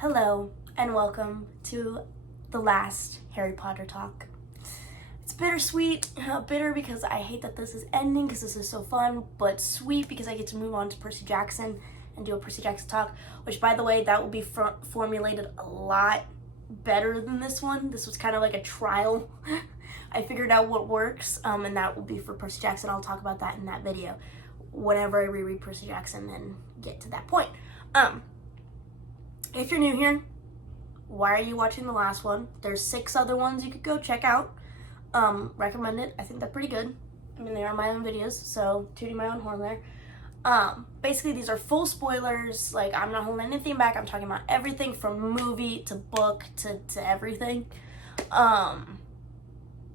Hello, and welcome to the last Harry Potter talk. It's bittersweet, bitter because I hate that this is ending because this is so fun, but sweet because I get to move on to Percy Jackson and do a Percy Jackson talk, which, by the way, that will be formulated a lot better than this one. This was kind of like a trial. I figured out what works, and that will be for Percy Jackson. I'll talk about that in that video whenever I reread Percy Jackson and get to that point. If you're new here, why are you watching the last one? There's 6 other ones you could go check out. Recommend it. I think they're pretty good. I mean, they are my own videos, so tooting my own horn there. Basically, these are full spoilers. Like, I'm not holding anything back. I'm talking about everything from movie to book to everything.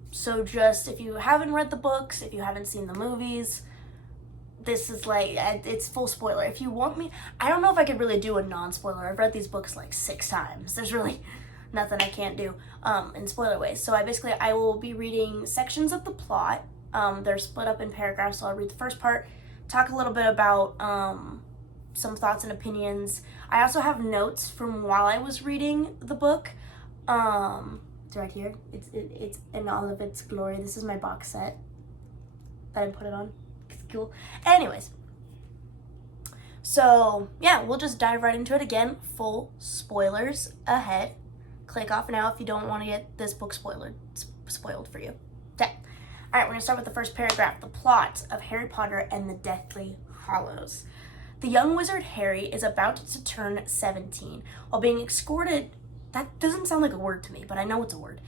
So just, if you haven't read the books, if you haven't seen the movies, this is like, it's full spoiler. If you want me, I don't know if I could really do a non-spoiler. I've read these books like 6 times. There's really nothing I can't do in spoiler ways. So I will be reading sections of the plot. They're split up in paragraphs, so I'll read the first part, talk a little bit about some thoughts and opinions. I also have notes from while I was reading the book. It's right here. It's in all of its glory. This is my box set that I put it on. Cool. Anyways, so yeah, we'll just dive right into it. Again, full spoilers ahead. Click off now if you don't want to get this book spoiled for you. Okay. All right, we're gonna start with the first paragraph. The plot of Harry Potter and the Deathly Hallows. The young wizard Harry is about to turn 17 while being escorted. That doesn't sound like a word to me, but I know it's a word.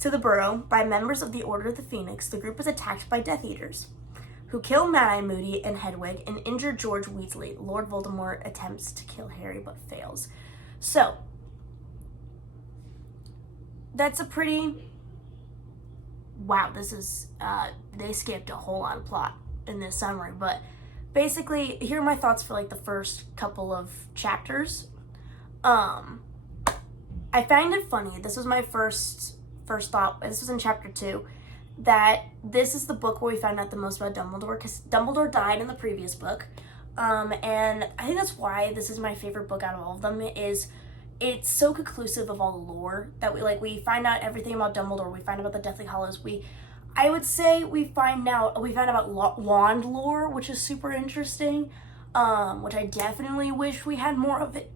To the Burrow by members of the Order of the Phoenix. The group is attacked by Death Eaters, who kill Mad-Eye Moody and Hedwig and injure George Weasley. Lord Voldemort attempts to kill Harry but fails. So, that's a pretty... Wow, this is... they skipped a whole lot of plot in this summary, but basically, here are my thoughts for like the first couple of chapters. I find it funny. This was my first thought. This was in chapter 2. That this is the book where we find out the most about Dumbledore, because Dumbledore died in the previous book, and I think that's why this is my favorite book out of all of them. Is it's so conclusive of all the lore that we find out everything about Dumbledore. We find out about the Deathly Hallows. I would say we find out about wand lore, which is super interesting, which I definitely wish we had more of it.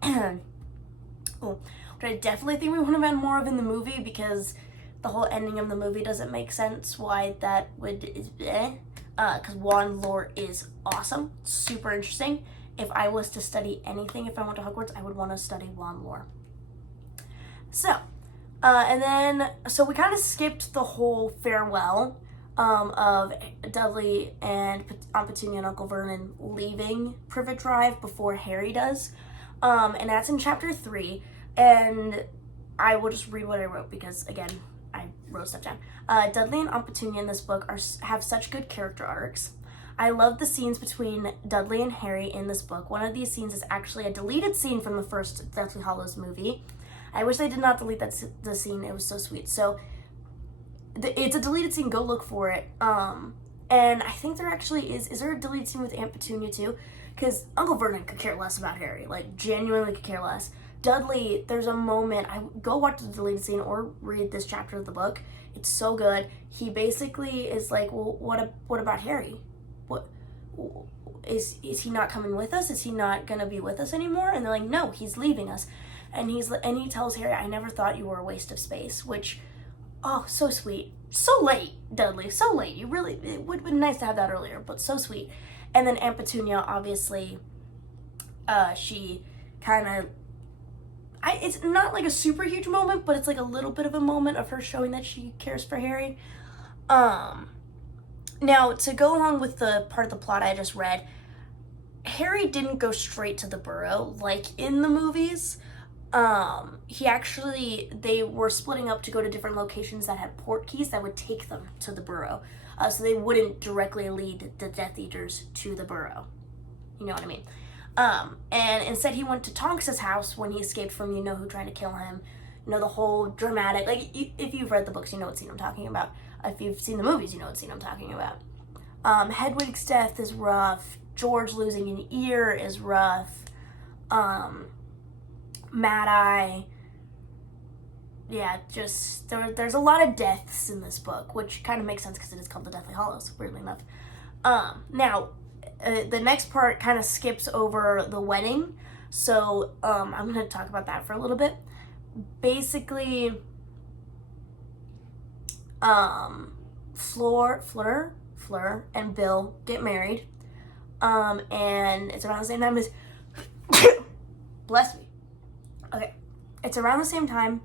Which I definitely think we would have had more of in the movie, because the whole ending of the movie doesn't make sense why that would, because wand lore is awesome, super interesting. If I was to study anything, if I went to Hogwarts, I would want to study wand lore. So, so we kind of skipped the whole farewell of Dudley and Aunt Petunia and Uncle Vernon leaving Privet Drive before Harry does, and that's in chapter 3, and I will just read what I wrote because, again, I wrote stuff down. Dudley and Aunt Petunia in this book have such good character arcs. I love the scenes between Dudley and Harry in this book. One of these scenes is actually a deleted scene from the first Deathly Hallows movie. I wish they did not delete the scene. It was so sweet. So it's a deleted scene. Go look for it. And I think there actually is there a deleted scene with Aunt Petunia too? Because Uncle Vernon could care less about Harry. Like, genuinely could care less. Dudley, there's a moment, go watch the deleted scene or read this chapter of the book. It's so good. He basically is like, well, what about Harry? What is he not coming with us? Is he not gonna be with us anymore? And they're like, no, he's leaving us. And he tells Harry, I never thought you were a waste of space, which, oh, so sweet. So late, Dudley, so late. It would have been nice to have that earlier, but so sweet. And then Aunt Petunia, obviously, she kind of, it's not like a super huge moment, but it's like a little bit of a moment of her showing that she cares for Harry. Now, to go along with the part of the plot I just read, Harry didn't go straight to the Burrow like in the movies. They were splitting up to go to different locations that had port keys that would take them to the Burrow. So they wouldn't directly lead the Death Eaters to the Burrow. You know what I mean? And instead he went to Tonks's house when he escaped from you-know-who trying to kill him. You know, the whole dramatic, like, if you've read the books, you know what scene I'm talking about. If you've seen the movies, you know what scene I'm talking about. Hedwig's death is rough. George losing an ear is rough. Mad Eye. Yeah, just there's a lot of deaths in this book, which kind of makes sense because it is called the Deathly Hallows, weirdly enough. Now, the next part kind of skips over the wedding, so I'm going to talk about that for a little bit. Basically, Fleur and Bill get married, and it's around the same time as bless me. Okay, it's around the same time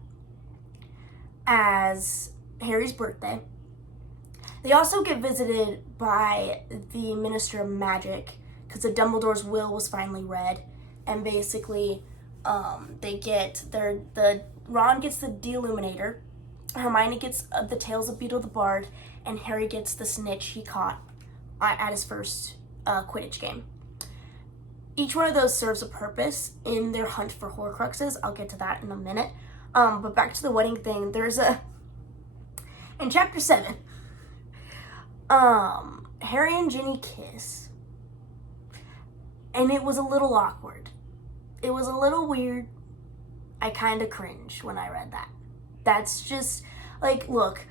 as Harry's birthday. They also get visited by the Minister of Magic because the Dumbledore's will was finally read, and basically, they get Ron gets the Deluminator, Hermione gets the Tails of Beetle the Bard, and Harry gets the snitch he caught at his first Quidditch game. Each one of those serves a purpose in their hunt for Horcruxes. I'll get to that in a minute. But back to the wedding thing, in chapter 7, Harry and Ginny kiss, and it was a little awkward. It was a little weird. I kind of cringed when I read that. That's just, like, look,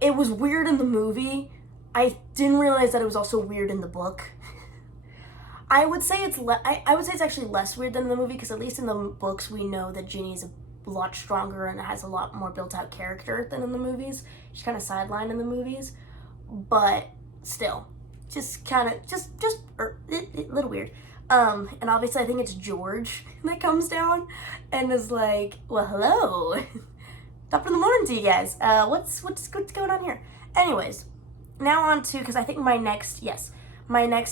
it was weird in the movie. I didn't realize that it was also weird in the book. I would say it's actually less weird than the movie, because at least in the books we know that Ginny's a lot stronger and has a lot more built out character than in the movies. She's kind of sidelined in the movies, but still, just kind of a little weird. And obviously I think it's George that comes down and is like, well, hello, top of the morning to you guys. What's going on here? Anyways, now on to, because I think my next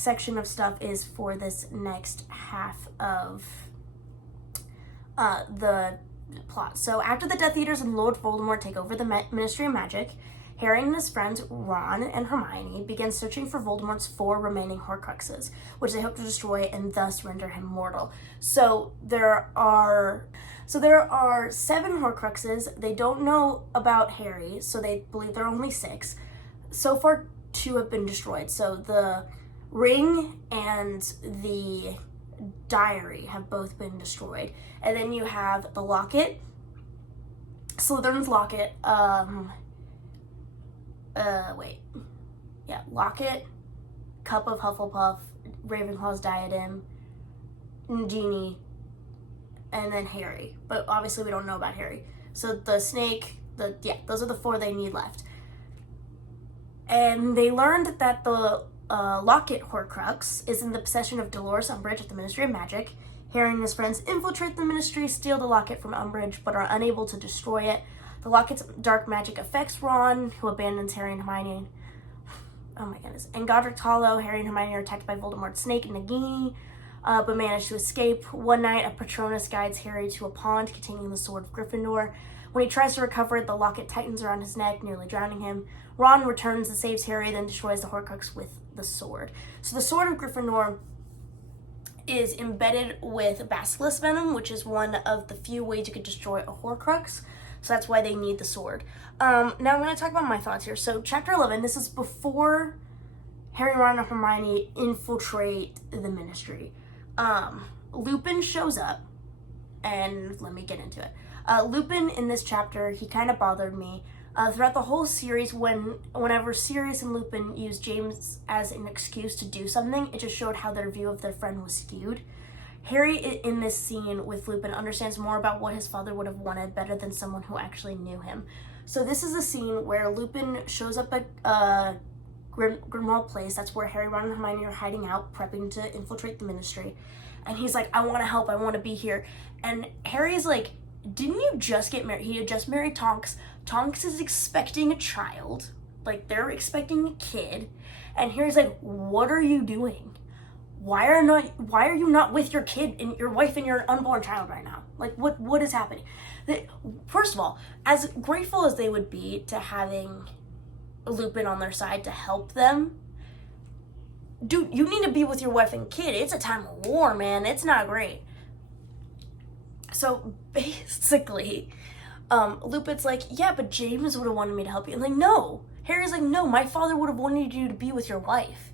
section of stuff is for this next half of the plot. So after the Death Eaters and Lord Voldemort take over the Ministry of Magic, Harry and his friends Ron and Hermione begin searching for Voldemort's 4 remaining Horcruxes, which they hope to destroy and thus render him mortal. So there are 7 Horcruxes. They don't know about Harry, so they believe there are only 6. So far, 2 have been destroyed. So the ring and the diary have both been destroyed. And then you have the locket, Slytherin's locket, locket, cup of Hufflepuff, Ravenclaw's diadem, Nagini, and then Harry. But obviously we don't know about Harry. So the snake, those are the 4 they need left. And they learned that the locket Horcrux is in the possession of Dolores Umbridge at the Ministry of Magic. Harry and his friends infiltrate the Ministry, steal the locket from Umbridge, but are unable to destroy it. The locket's dark magic affects Ron, who abandons Harry and Hermione. Oh my goodness. In Godric's Hollow, Harry and Hermione are attacked by Voldemort's snake and Nagini, but manage to escape. One night, a Patronus guides Harry to a pond containing the sword of Gryffindor. When he tries to recover it, the locket tightens around his neck, nearly drowning him. Ron returns and saves Harry, then destroys the Horcrux with the sword. So the sword of Gryffindor is embedded with basilisk venom, which is one of the few ways you could destroy a Horcrux. So that's why they need the sword. Now I'm going to talk about my thoughts here. So chapter 11, this is before Harry, Ron, and Hermione infiltrate the Ministry. Lupin shows up, and let me get into it. Lupin in this chapter, he kind of bothered me. Throughout the whole series, whenever Sirius and Lupin used James as an excuse to do something, it just showed how their view of their friend was skewed. Harry, in this scene with Lupin, understands more about what his father would have wanted better than someone who actually knew him. So this is a scene where Lupin shows up at Grimmauld Place. That's where Harry, Ron, and Hermione are hiding out, prepping to infiltrate the Ministry. And he's like, I want to help, I want to be here. And Harry's like, didn't you just get married? He had just married Tonks. Tonks is expecting a child. Like, they're expecting a kid. And Harry's like, what are you doing? Why are you not with your kid and your wife and your unborn child right now? Like, what is happening? First of all, as grateful as they would be to having Lupin on their side to help them, dude, you need to be with your wife and kid. It's a time of war, man. It's not great. So basically, Lupin's like, yeah, but James would have wanted me to help you. And like, no. Harry's like, no, my father would have wanted you to be with your wife.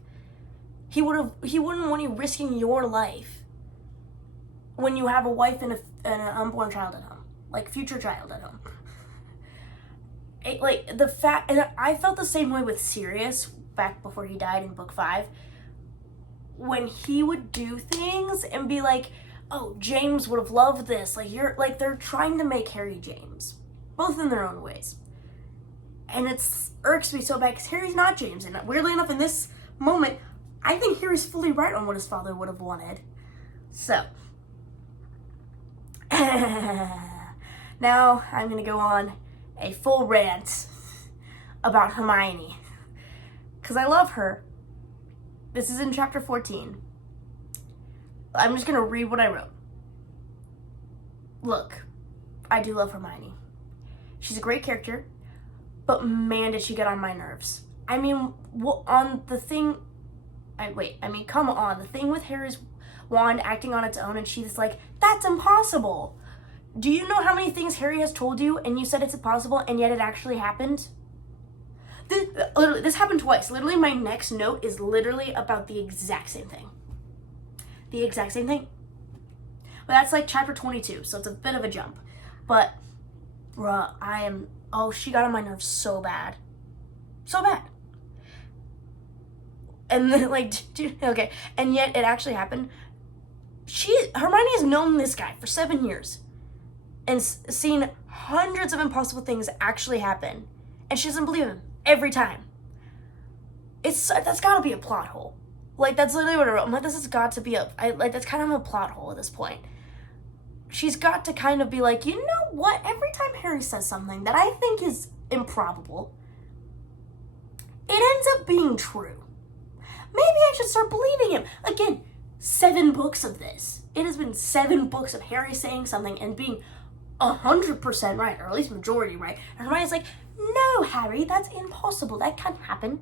He wouldn't want you risking your life when you have a wife and an unborn child at home, like future child at home. Like the fact, and I felt the same way with Sirius back before he died in book 5, when he would do things and be like, oh, James would have loved this. Like they're trying to make Harry James, both in their own ways. And it irks me so bad because Harry's not James. And weirdly enough, in this moment, I think Harry's fully right on what his father would have wanted. So, now I'm going to go on a full rant about Hermione. Because I love her. This is in chapter 14. I'm just going to read what I wrote. Look, I do love Hermione. She's a great character, but man, did she get on my nerves. I mean, come on. The thing with Harry's wand acting on its own, and she's like, that's impossible. Do you know how many things Harry has told you, and you said it's impossible, and yet it actually happened? This happened twice. Literally, my next note is literally about the exact same thing. The exact same thing. But that's like chapter 22, so it's a bit of a jump. But, bruh, she got on my nerves so bad. So bad. And then, okay, and yet it actually happened. Hermione has known this guy for 7 years and seen hundreds of impossible things actually happen, and she doesn't believe him every time. That's gotta be a plot hole. Like, that's literally what I wrote. I'm like, this has got to be that's kind of a plot hole at this point. She's got to kind of be like, you know what? Every time Harry says something that I think is improbable, it ends up being true. Maybe I should start believing him. Again, 7 books of this. It has been 7 books of Harry saying something and being 100% right, or at least majority right. And Hermione's like, no, Harry, that's impossible. That can't happen.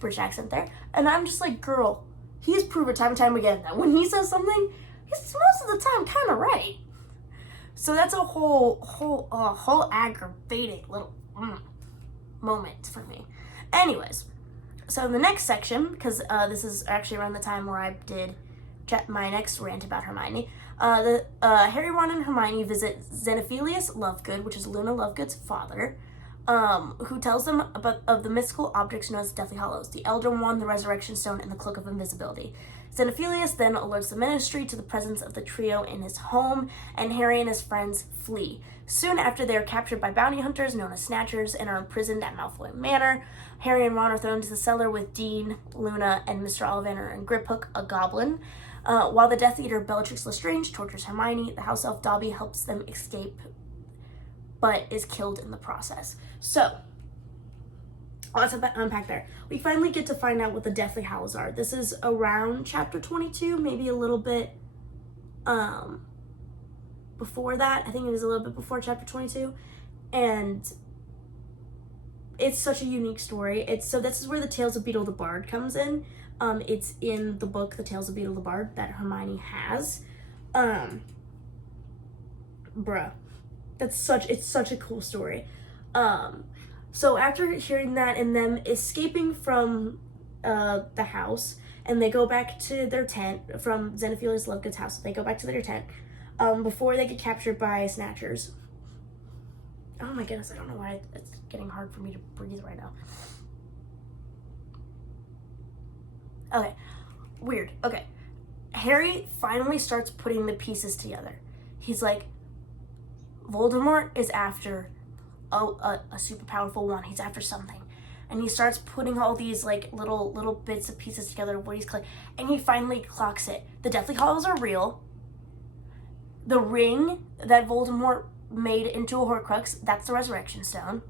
British accent there. And I'm just like, girl, he's proven time and time again that when he says something, he's most of the time kind of right. So that's a whole aggravating little moment for me. Anyways, so in the next section, because this is actually around the time where I did my next rant about Hermione, Harry, Ron, and Hermione visit Xenophilius Lovegood, which is Luna Lovegood's father, who tells them of the mystical objects known as Deathly Hallows, the Elder Wand, the Resurrection Stone, and the Cloak of Invisibility. Xenophilius then alerts the Ministry to the presence of the trio in his home, and Harry and his friends flee. Soon after, they are captured by bounty hunters known as Snatchers and are imprisoned at Malfoy Manor. Harry and Ron are thrown into the cellar with Dean, Luna, and Mr. Ollivander and Griphook, a goblin. While the Death Eater Bellatrix Lestrange tortures Hermione, the house elf Dobby helps them escape, but is killed in the process. So, let's unpack there. We finally get to find out what the Deathly Hallows are. This is around chapter 22, maybe a little bit before that. I think it was a little bit before chapter 22. And it's such a unique story. So this is where the Tales of Beedle the Bard comes in. It's in the book, The Tales of Beedle the Bard, that Hermione has. It's such a cool story. So after hearing that and them escaping from the house, and they go back to their tent from Xenophilius Lovegood's house, they go back to their tent before they get captured by Snatchers. Oh my goodness, I don't know why it's getting hard for me to breathe right now. Okay, weird. Okay, Harry finally starts putting the pieces together. He's like, Voldemort is after a super powerful wand. He's after something. And he starts putting all these like little bits of pieces together of what he's and he finally clocks it. The Deathly Hallows are real. The ring that Voldemort made into a Horcrux, that's the Resurrection Stone.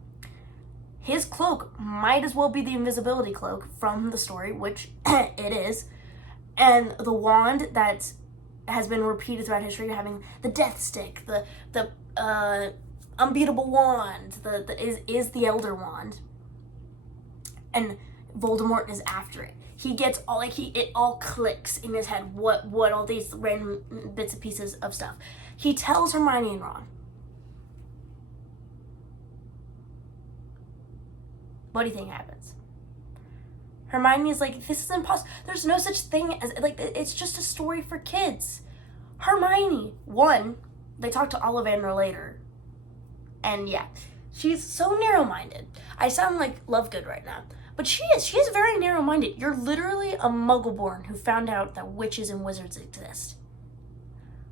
His cloak might as well be the invisibility cloak from the story, which it is. And the wand that has been repeated throughout history, having the Death Stick, the unbeatable wand, is the Elder Wand. And Voldemort is after it. He gets it all clicks in his head what all these random bits and pieces of stuff. He tells Hermione and Ron. What do you think happens? Hermione's like, this is impossible. There's no such thing as, it's just a story for kids. Hermione, one, they talk to Ollivander later. And yeah, she's so narrow-minded. I sound like Lovegood right now. But she is very narrow-minded. You're literally a Muggleborn who found out that witches and wizards exist.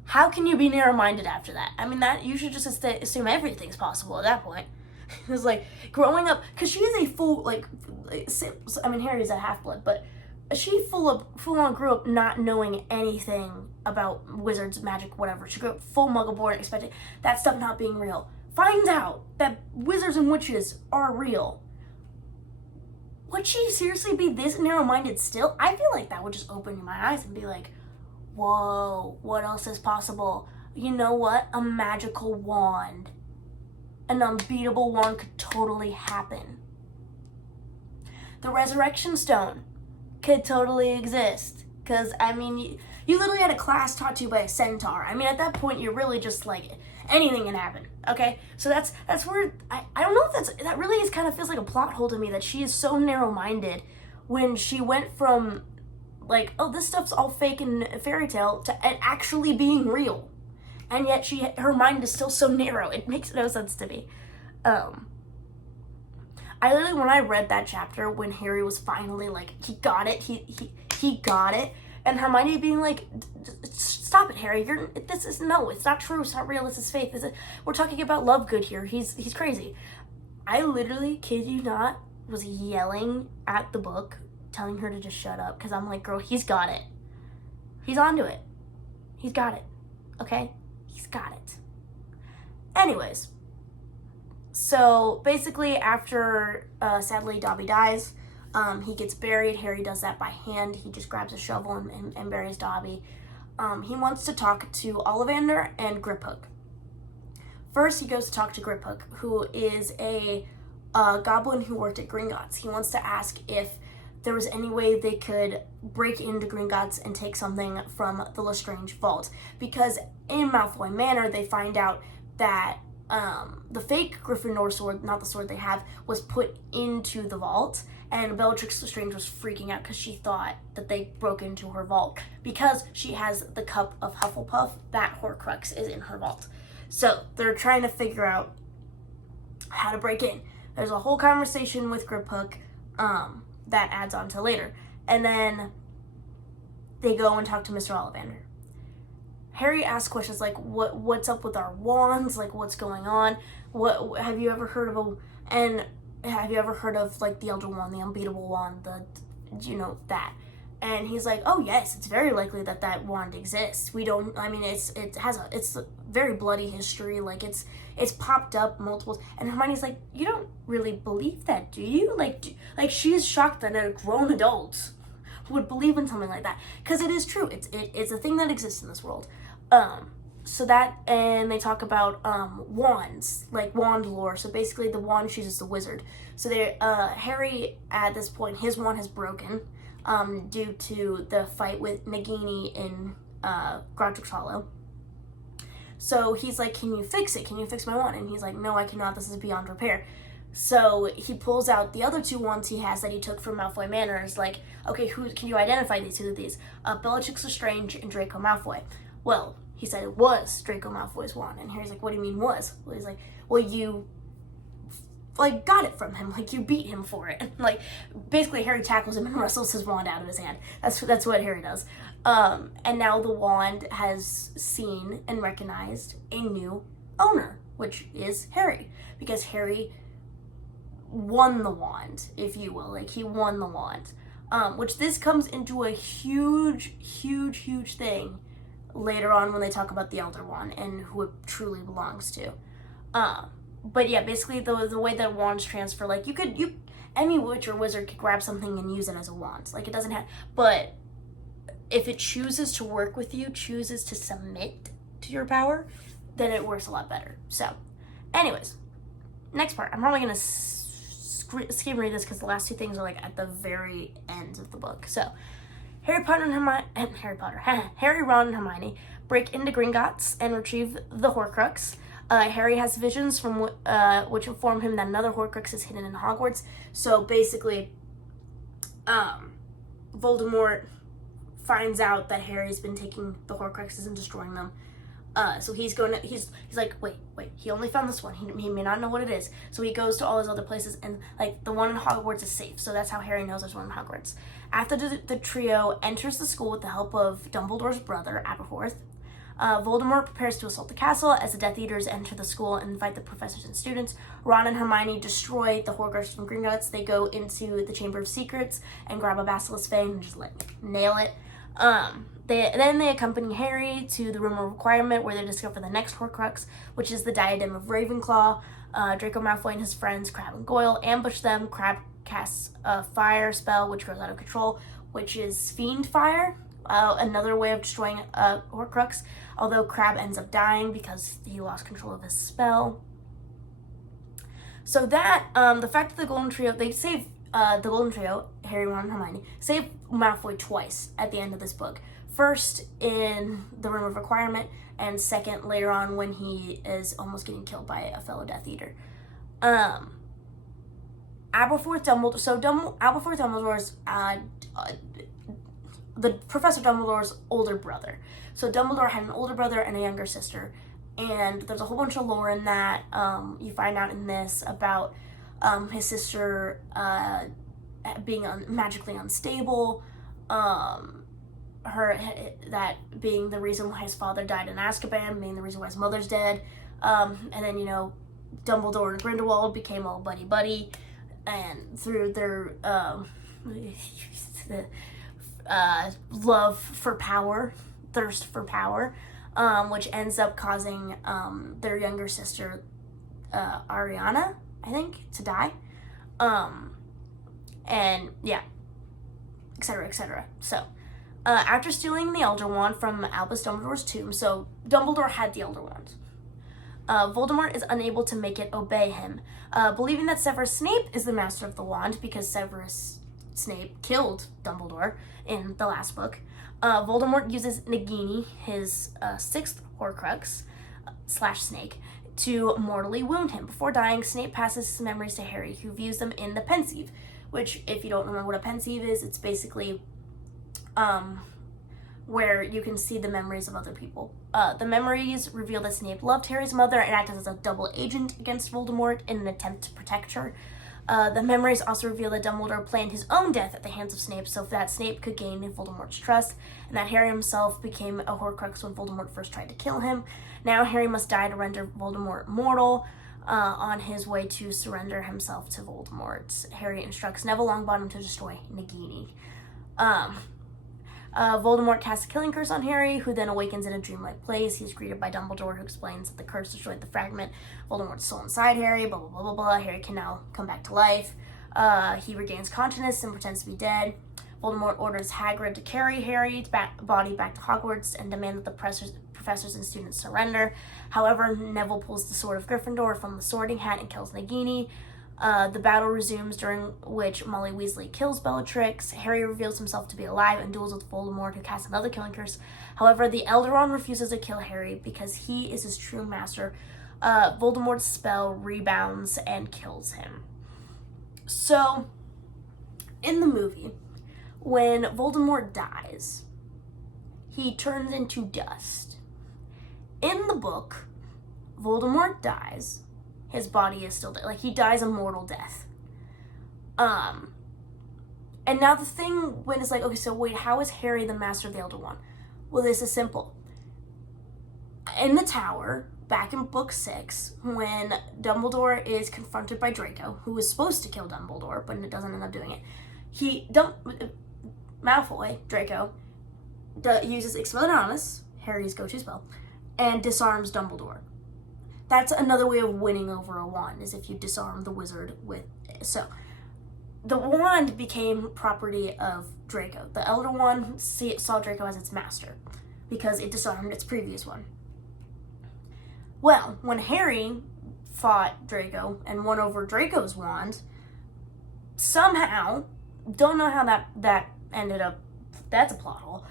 How can you be narrow-minded after that? I mean, that you should just assume everything's possible at that point. It's like, growing up, because she is a full, like, I mean, Harry's a half-blood, but she full-on grew up not knowing anything about wizards, magic, whatever. She grew up full Muggleborn, expecting that stuff not being real. Finds out that wizards and witches are real. Would she seriously be this narrow-minded still? I feel like that would just open my eyes and be like, whoa, what else is possible? You know what? A magical wand. An unbeatable wand could totally happen. The Resurrection Stone could totally exist. Because, I mean, you literally had a class taught to you by a centaur. I mean, at that point, you're really just like, anything can happen, okay? So that's where, I don't know if that really is kind of feels like a plot hole to me, that she is so narrow-minded when she went from, like, oh, this stuff's all fake and fairy tale, to it actually being real. And yet her mind is still so narrow. It makes no sense to me. I literally, when I read that chapter, when Harry was finally like, he got it, he got it, and Hermione being like, stop it, Harry, it's not true, it's not real, this is fake, we're talking about Lovegood here, he's crazy. I literally, kid you not, was yelling at the book, telling her to just shut up, because I'm like, girl, he's got it. He's onto it. He's got it. Okay? He's got it. Anyways, so basically after, sadly, Dobby dies, he gets buried. Harry does that by hand. He just grabs a shovel and buries Dobby. He wants to talk to Ollivander and Griphook. First, he goes to talk to Griphook, who is a goblin who worked at Gringotts. He wants to ask if there was any way they could break into Gringotts and take something from the Lestrange vault. Because in Malfoy Manor, they find out that the fake Gryffindor sword, not the sword they have, was put into the vault, and Bellatrix Lestrange was freaking out because she thought that they broke into her vault. Because she has the cup of Hufflepuff, that Horcrux is in her vault. So they're trying to figure out how to break in. There's a whole conversation with Griphook that adds on to later. And then they go and talk to Mr. Ollivander. Harry asks questions like, what's up with our wands? Like, what's going on? What have you ever heard of like the Elder Wand, the Unbeatable Wand, that? And he's like, oh yes, it's very likely that wand exists. It's a very bloody history. Like it's popped up multiple. And Hermione's like, you don't really believe that, do you? Like she's shocked that a grown adult would believe in something like that, because it is true. It's a thing that exists in this world. So that, and they talk about wands, like wand lore. So basically, the wand she uses the wizard. So Harry at this point, his wand has broken due to the fight with Nagini in Godric's Hollow. So he's like, can you fix it? Can you fix my wand? And he's like, no, I cannot. This is beyond repair. So he pulls out the other two wands he has that he took from Malfoy Manor. Is like, okay, who can you identify these? Who are these? Bellatrix Lestrange and Draco Malfoy. Well, he said it was Draco Malfoy's wand. And Harry's like, what do you mean was? Well, he's like, well, you got it from him. Like, you beat him for it. Like, basically, Harry tackles him and wrestles his wand out of his hand. That's what Harry does. And now the wand has seen and recognized a new owner, which is Harry. Because Harry won the wand, if you will. Like, he won the wand. Which this comes into a huge, huge, huge thing later on when they talk about the Elder Wand and who it truly belongs to. But yeah, basically the way that wands transfer, like any witch or wizard could grab something and use it as a wand. Like, it doesn't have, but if it chooses to work with you, chooses to submit to your power, then it works a lot better. So, anyways, next part. I'm probably gonna skim read this because the last two things are like at the very end of the book. So, Harry, Ron, and Hermione break into Gringotts and retrieve the Horcrux. Harry has visions from which inform him that another Horcrux is hidden in Hogwarts. So basically, Voldemort finds out that Harry's been taking the Horcruxes and destroying them. So he's like, wait, he only found this one. He may not know what it is. So he goes to all his other places, and like the one in Hogwarts is safe. So that's how Harry knows there's one in Hogwarts. After the trio enters the school with the help of Dumbledore's brother, Aberforth, Voldemort prepares to assault the castle. As the Death Eaters enter the school and invite the professors and students, Ron and Hermione destroy the Horcrux from Gringotts. They go into the Chamber of Secrets and grab a Basilisk Fang and just nail it. They accompany Harry to the Room of Requirement, where they discover the next Horcrux, which is the Diadem of Ravenclaw. Draco Malfoy and his friends, Crabbe and Goyle, ambush them. Crabbe casts a fire spell, which goes out of control, which is Fiend Fire, another way of destroying a Horcrux, although Crabbe ends up dying because he lost control of his spell. So that, the fact that the Golden Trio, they save the Golden Trio, Harry, Ron, and Hermione, save Malfoy twice at the end of this book. First in the Room of Requirement, and second later on when he is almost getting killed by a fellow Death Eater. Aberforth Dumbledore. So Aberforth Dumbledore's the Professor Dumbledore's older brother. So Dumbledore had an older brother and a younger sister, and there's a whole bunch of lore in that. You find out in this about his sister being magically unstable. That being the reason why his father died in Azkaban, being the reason why his mother's dead, and then Dumbledore and Grindelwald became all buddy, and through their love for power, thirst for power, which ends up causing their younger sister Ariana, I think, to die, and yeah, etc., etc. So. After stealing the Elder Wand from Albus Dumbledore's tomb, so Dumbledore had the Elder Wand, Voldemort is unable to make it obey him, believing that Severus Snape is the master of the wand because Severus Snape killed Dumbledore in the last book. Voldemort uses Nagini, his sixth Horcrux / snake, to mortally wound him. Before dying, Snape passes his memories to Harry, who views them in the Pensieve, which, if you don't remember what a Pensieve is, it's basically where you can see the memories of other people. The memories reveal that Snape loved Harry's mother and acted as a double agent against Voldemort in an attempt to protect her. The memories also reveal that Dumbledore planned his own death at the hands of Snape so that Snape could gain Voldemort's trust, and that Harry himself became a Horcrux when Voldemort first tried to kill him. Now Harry must die to render Voldemort mortal. On his way to surrender himself to Voldemort, Harry instructs Neville Longbottom to destroy Nagini. Voldemort casts a killing curse on Harry, who then awakens in a dreamlike place. He's greeted by Dumbledore, who explains that the curse destroyed the fragment Voldemort's soul inside Harry, blah, blah, blah, blah, blah. Harry can now come back to life. He regains consciousness and pretends to be dead. Voldemort orders Hagrid to carry Harry's body back to Hogwarts and demand that the professors and students surrender. However, Neville pulls the sword of Gryffindor from the sorting hat and kills Nagini. The battle resumes, during which Molly Weasley kills Bellatrix. Harry reveals himself to be alive and duels with Voldemort, who casts another killing curse. However, the Elder Wand refuses to kill Harry because he is his true master. Voldemort's spell rebounds and kills him. So, in the movie, when Voldemort dies, he turns into dust. In the book, Voldemort dies. His body is still dead. Like, he dies a mortal death. And now the thing when it's like, okay, so wait, how is Harry the master of the Elder Wand? Well, this is simple. In the tower, back in book 6, when Dumbledore is confronted by Draco, who was supposed to kill Dumbledore, but it doesn't end up doing it, Malfoy, Draco, uses Expelliarmus, Harry's go-to spell, and disarms Dumbledore. That's another way of winning over a wand, is if you disarm the wizard with... So, the wand became property of Draco. The Elder Wand saw Draco as its master, because it disarmed its previous one. Well, when Harry fought Draco and won over Draco's wand, somehow, don't know how that ended up, that's a plot hole.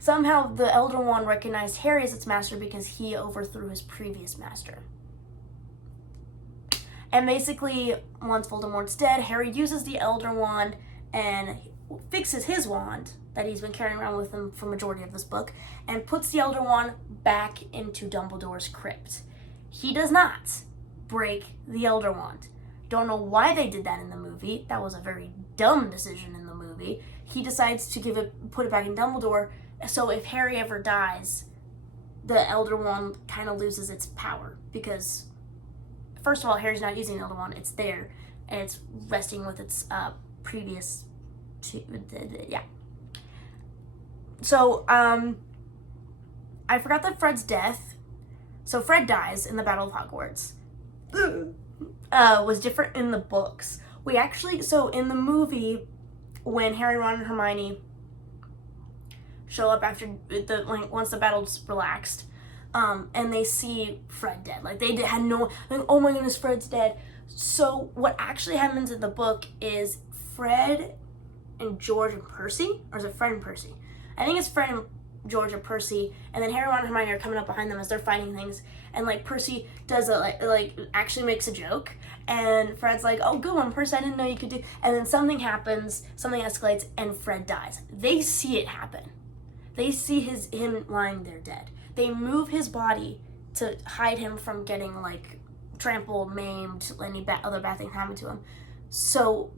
Somehow the Elder Wand recognized Harry as its master because he overthrew his previous master. And basically, once Voldemort's dead, Harry uses the Elder Wand and fixes his wand that he's been carrying around with him for majority of this book and puts the Elder Wand back into Dumbledore's crypt. He does not break the Elder Wand. Don't know why they did that in the movie. That was a very dumb decision in the movie. He decides to put it back in Dumbledore, so if Harry ever dies, the Elder Wand kind of loses its power, because first of all, Harry's not using the Elder Wand. It's there, and it's resting with its previous yeah. So, I forgot that Fred's death. So Fred dies in the Battle of Hogwarts. Was different in the books. So in the movie, when Harry, Ron, and Hermione show up after once the battle's relaxed, and they see Fred dead. Like, they had no, like, oh my goodness, Fred's dead. So what actually happens in the book is Fred and George and Percy, or is it Fred and Percy? I think it's Fred and George and Percy, and then Harry, Ron, and Hermione are coming up behind them as they're fighting things, and like Percy does actually makes a joke, and Fred's like, oh, good one, Percy, I didn't know you could do, and then something happens, something escalates, and Fred dies. They see it happen. They see him lying there dead. They move his body to hide him from getting like trampled, maimed, any other bad thing happen to him. So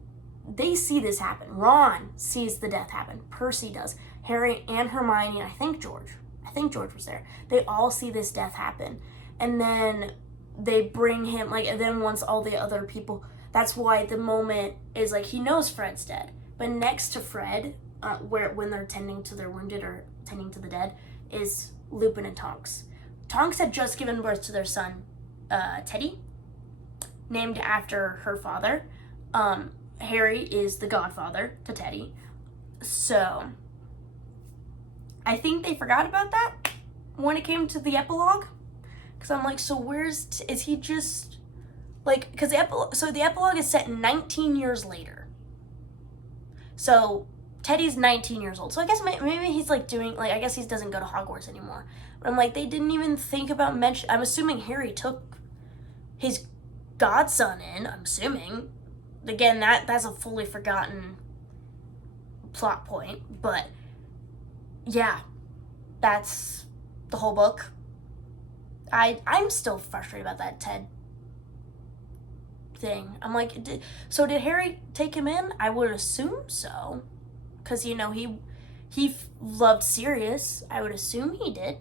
they see this happen. Ron sees the death happen. Percy does. Harry and Hermione, and I think George was there. They all see this death happen. And then they bring him, and then once all the other people, that's why the moment is like, he knows Fred's dead. But next to Fred, when they're tending to their wounded or tending to the dead, is Lupin and Tonks. Tonks had just given birth to their son, Teddy, named after her father. Harry is the godfather to Teddy. So I think they forgot about that when it came to the epilogue. Because I'm like, so is he just, like, because the epilogue is set 19 years later. So Teddy's 19 years old. So I guess maybe he's like I guess he doesn't go to Hogwarts anymore. But I'm like, they didn't even think about I'm assuming Harry took his godson in, I'm assuming. Again, that's a fully forgotten plot point, but yeah, that's the whole book. I'm still frustrated about that Ted thing. I'm like, did Harry take him in? I would assume so, because he loved Sirius. I would assume he did,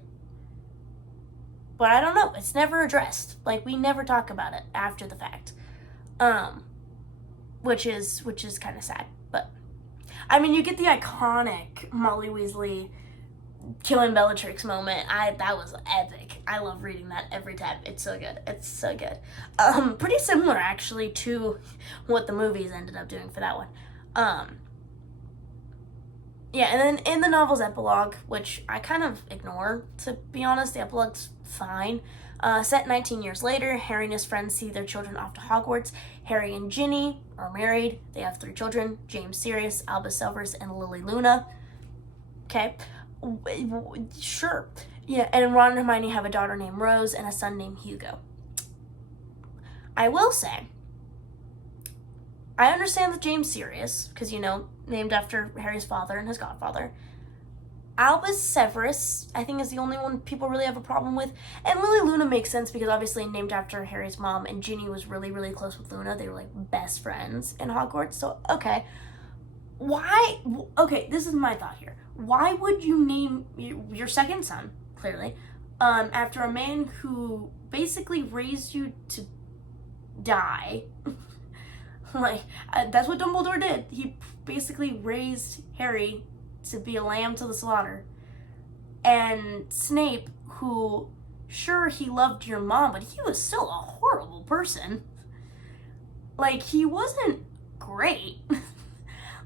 but I don't know. It's never addressed. Like, we never talk about it after the fact, which is kind of sad. But I mean, you get the iconic Molly Weasley killing Bellatrix moment. That was epic. I love reading that every time. It's so good. It's so good. Pretty similar actually to what the movies ended up doing for that one. Yeah, and then in the novel's epilogue, which I kind of ignore, to be honest, the epilogue's fine. Set 19 years later, Harry and his friends see their children off to Hogwarts. Harry and Ginny are married. They have 3 children: James Sirius, Albus Severus, and Lily Luna. Okay. Sure. Yeah, and Ron and Hermione have a daughter named Rose and a son named Hugo. I will say, I understand that James Sirius, because, named after Harry's father and his godfather. Albus Severus, I think, is the only one people really have a problem with. And Lily Luna makes sense because obviously named after Harry's mom, and Ginny was really, really close with Luna. They were like best friends in Hogwarts. So, okay. Okay, this is my thought here. Why would you name your second son, clearly, after a man who basically raised you to die? That's what Dumbledore did. He basically raised Harry to be a lamb to the slaughter. And Snape, who, sure, he loved your mom, but he was still a horrible person. He wasn't great.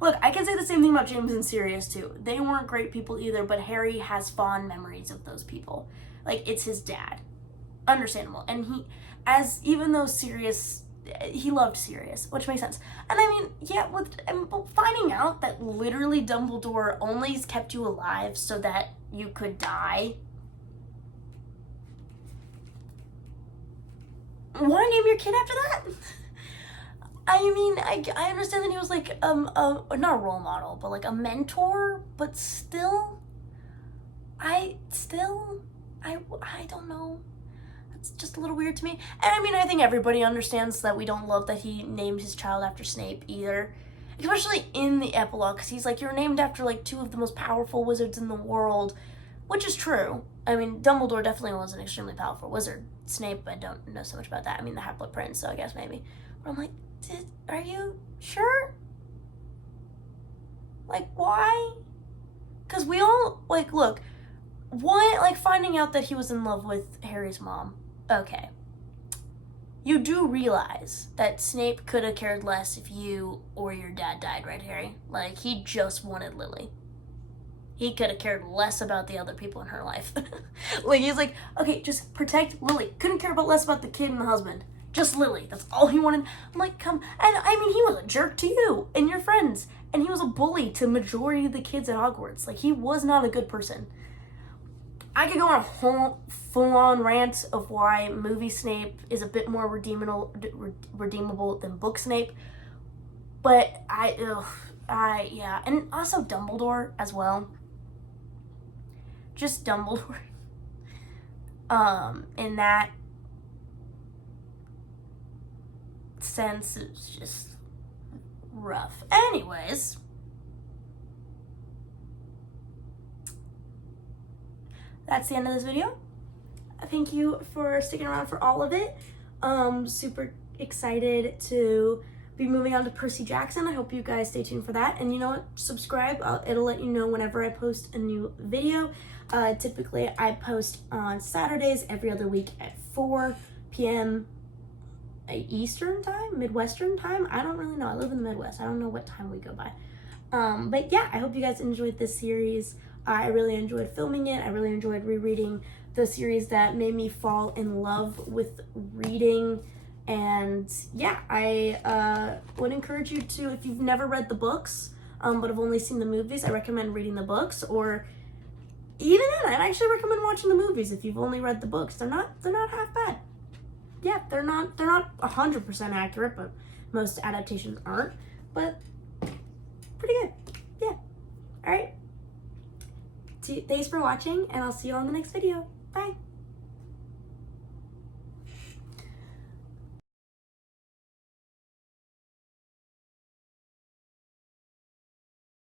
Look, I can say the same thing about James and Sirius, too. They weren't great people either, but Harry has fond memories of those people. It's his dad. Understandable. And even though Sirius, he loved Sirius, which makes sense. And I mean, yeah, but finding out that literally Dumbledore only kept you alive so that you could die. Why name your kid after that? I mean, I understand that he was like not a role model, but like a mentor, but still, I don't know. It's just a little weird to me. And I mean, I think everybody understands that we don't love that he named his child after Snape either. Especially in the epilogue, because he's like, you're named after like two of the most powerful wizards in the world, which is true. I mean, Dumbledore definitely was an extremely powerful wizard. Snape, I don't know so much about that. I mean, the Half-Blood Prince, so I guess maybe. But I'm like, are you sure? Like, why? Because we all, like, look, one, like, finding out that he was in love with Harry's mom, okay. You do realize that Snape could have cared less if you or your dad died, right, Harry? Like, he just wanted Lily. He could have cared less about the other people in her life. Like, he's like, okay, just protect Lily. Couldn't care about less about the kid and the husband. Just Lily. That's all he wanted. I'm like, come. And I mean, he was a jerk to you and your friends. And he was a bully to majority of the kids at Hogwarts. Like, he was not a good person. I could go on a whole full-on rant of why movie Snape is a bit more redeemable than book Snape. But yeah. And also Dumbledore as well. Just Dumbledore. In that sense, it's just rough. Anyways, that's the end of this video. Thank you for sticking around for all of it. Super excited to be moving on to Percy Jackson. I hope you guys stay tuned for that. And you know what? Subscribe. It'll let you know whenever I post a new video. Typically, I post on Saturdays every other week at 4 p.m. Eastern time? Midwestern time? I don't really know. I live in the Midwest. I don't know what time we go by. But yeah, I hope you guys enjoyed this series. I really enjoyed filming it. I really enjoyed rereading the series that made me fall in love with reading. And yeah, I would encourage you to, if you've never read the books, but have only seen the movies, I recommend reading the books. Or even then, I'd actually recommend watching the movies if you've only read the books. They're not half bad. Yeah, they're not 100% accurate, but most adaptations aren't. But pretty good. Yeah. All right. Thanks for watching, and I'll see you on the next video. Bye.